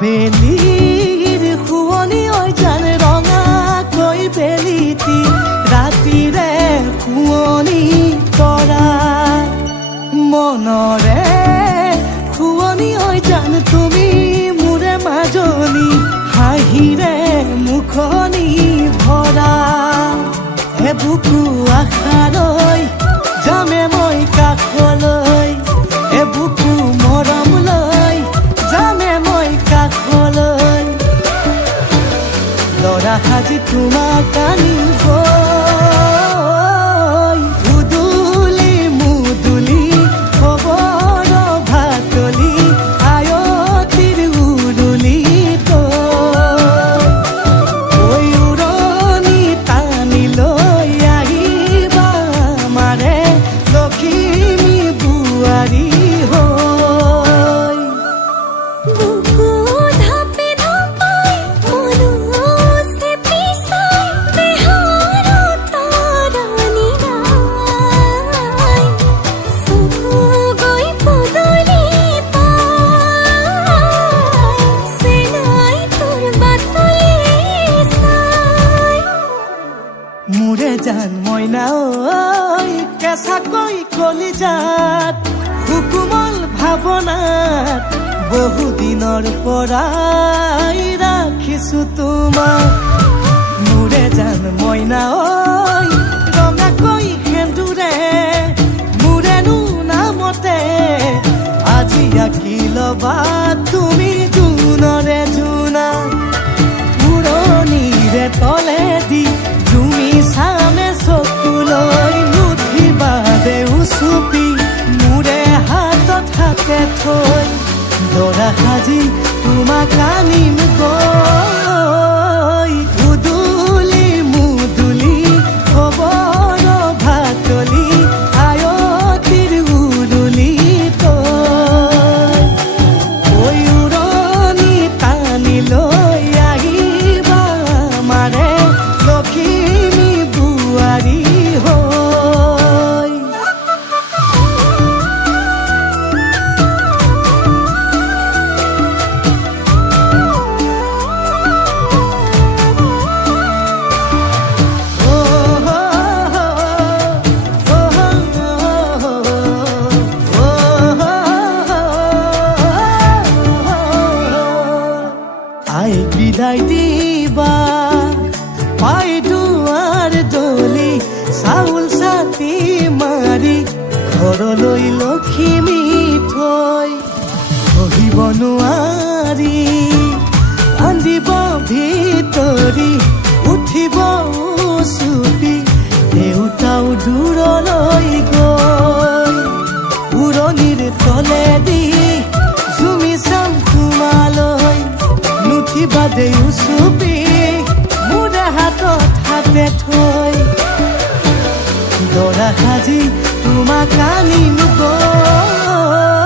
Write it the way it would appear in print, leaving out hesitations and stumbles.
আবেলিৰ শুৱনি ঐ জান ৰঙাকৈ বেলিটি ৰাতিৰে শুৱনি তৰা মনৰে শুৱনি ঐ জান তুমি মোৰে মাজনী হাঁহিৰে মুখনি ভৰা হে বুকু আশালৈ যামে মই কাষলৈ হে বুকু মৰমলৈ যামে মই কাষলৈ লৰা সাজি তোমাক আনিব উদুলি মুদুলি খবৰ ভাতলি আয়তিৰ উৰুলি ঐ উৰণি টানি লৈ আহিবা মাৰে লখিমী বোৱাৰী মোৰে জান মইনা ঐ কেঁচাকৈ কলিজাত সুকুমল ভাৱনাত বহুদিনৰ পৰাই ৰাখিছো তোমাক মোৰে জান মইনা ঐ ৰঙাকৈ সেন্দুৰে মোৰেনো নামতে আজি আঁকি ল'বা তুমি জোনৰে জোনা উৰণিৰে তলেদি তুমি সামে চকুলৈ নুঠিবা দেউ চুপি মোৰে হাতত হাতে থৈ দৰা সাজি তোমাক আনিম গৈ উদুলি মুদুলি খবৰ ভাতলি আয়তিৰ উৰুলি ঐ উৰণি টানি লৈ আহিবা মাৰে লখিমী বোৱাৰী হৈ আই বিদায় দিবা পাই দুৱাৰ দলি চাউল চাতি মাৰি ঘৰলৈ লখিমী থৈ সহিব নোৱাৰি কান্দিব ভিতৰি উঠিব চুপি দেউতাও দূৰলৈ গৈ উৰণিৰ তলেদি জুমি চাম তোমালৈ নুঠিবা দেউ চুপি মোৰে হাতত হাতে থৈ দৰা সাজি তোমাক আনিম গৈ